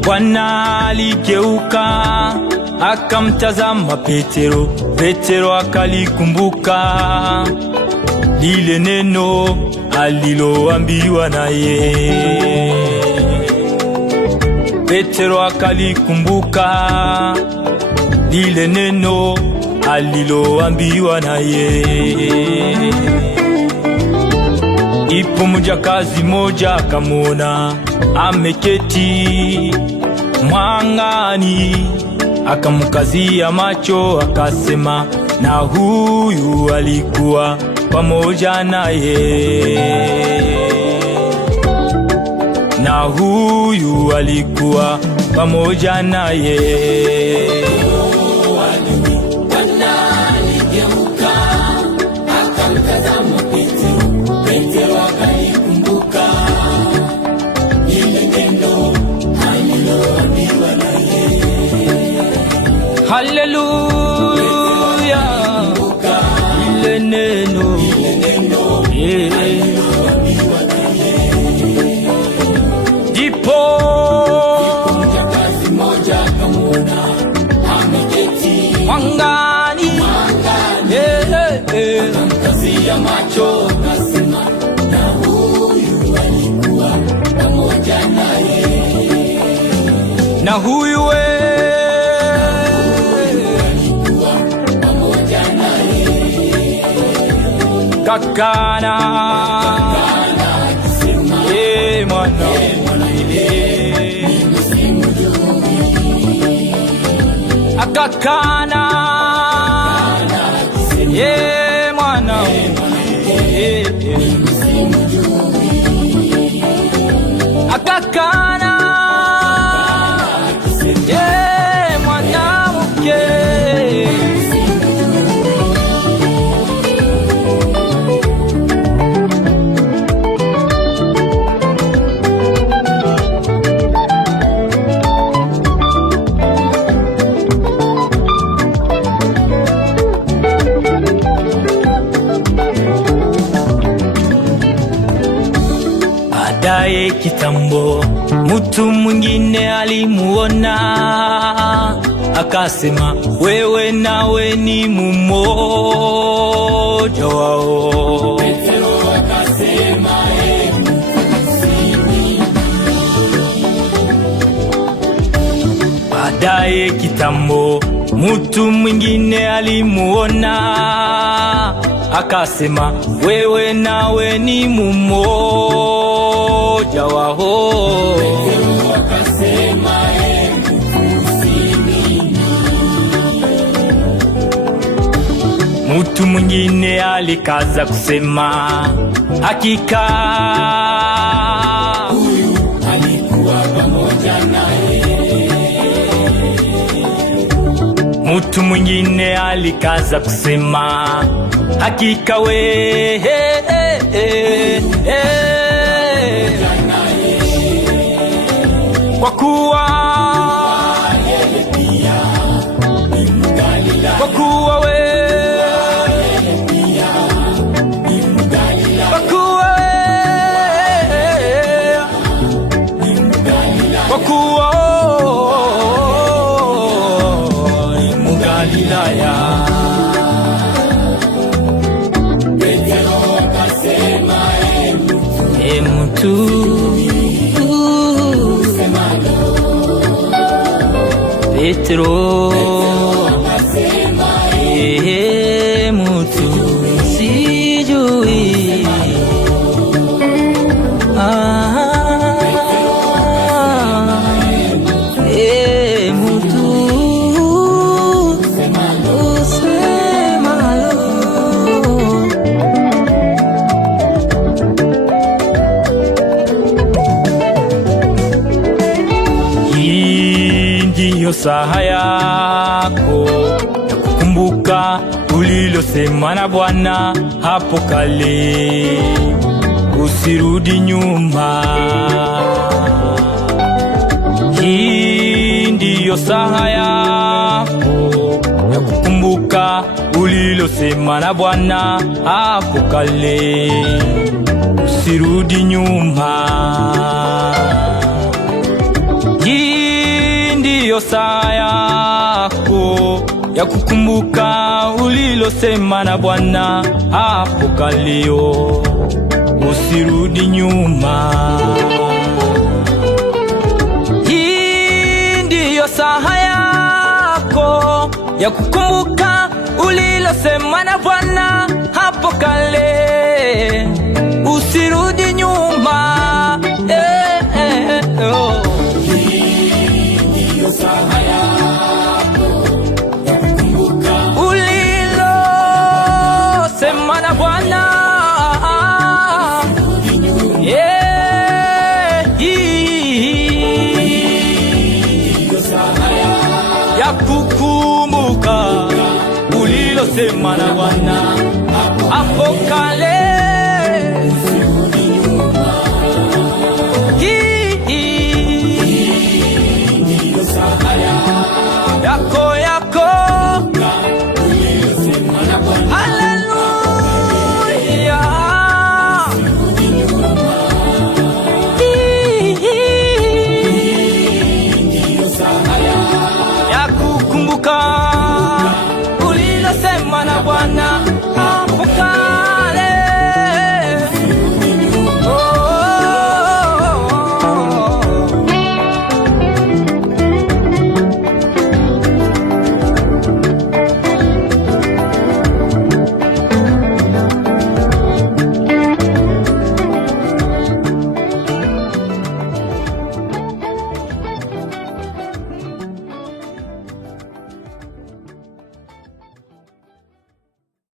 Bwana aligeuka akamtazama Petero. Petero akalikumbuka lile neno aliloambiwa naye. Petero akalikumbuka lile neno aliloambiwa naye. Ipo mjakazi moja akamwona ameketi mwangani, akamkazia macho akasema, na huyu alikuwa pamoja naye, na huyu alikuwa pamoja naye. Haleluya, ile neno, ndipo mjakazi moja akamwona ameketi mwangani, akamkazia macho akasema, na huyu alikuwa pamoja naye, na huyu kakana akisema, mwana akakana, mwana akakana, mwanamke. Baadaye kitambo, mtu mwingine alimuona akasema, wewe nawe ni mmoja wao. Petero akasema, si mimi. Baadaye kitambo, mtu mwingine alimuona akasema, wewe nawe ni mmoja wao. Petero akasema, si mimi. Mtu mwingine alikaza kusema, hakika huyu alikuwa pamoja naye. Mtu mwingine alikaza kusema, hakika kwa kuwa yeye pia ni Mgalilaya, kwa kuwa yeye pia ni Mgalilaya, kwa kuwa ni Mgalilaya, kwa kuwa ni Mgalilaya. Petero akasema, mtu Petro akasema, mtu sijui. Mtu usemalo. Hii ndiyo saa yako ya kukumbuka ulilosema na Bwana hapo kale, usirudi nyuma. Hii ndiyo saa yako ya kukumbuka ulilosema na Bwana hapo kale, usirudi nyuma. Hii ndiyo saa yako ya kukumbuka ulilosema na Bwana hapo kaleo, usirudi nyuma. Hii ndiyo saa yako ya kukumbuka ulilosema na Bwana hapo kale, usirudi nyuma. Ulilosema na Bwana ya kukumbuka ulilosema na Bwana.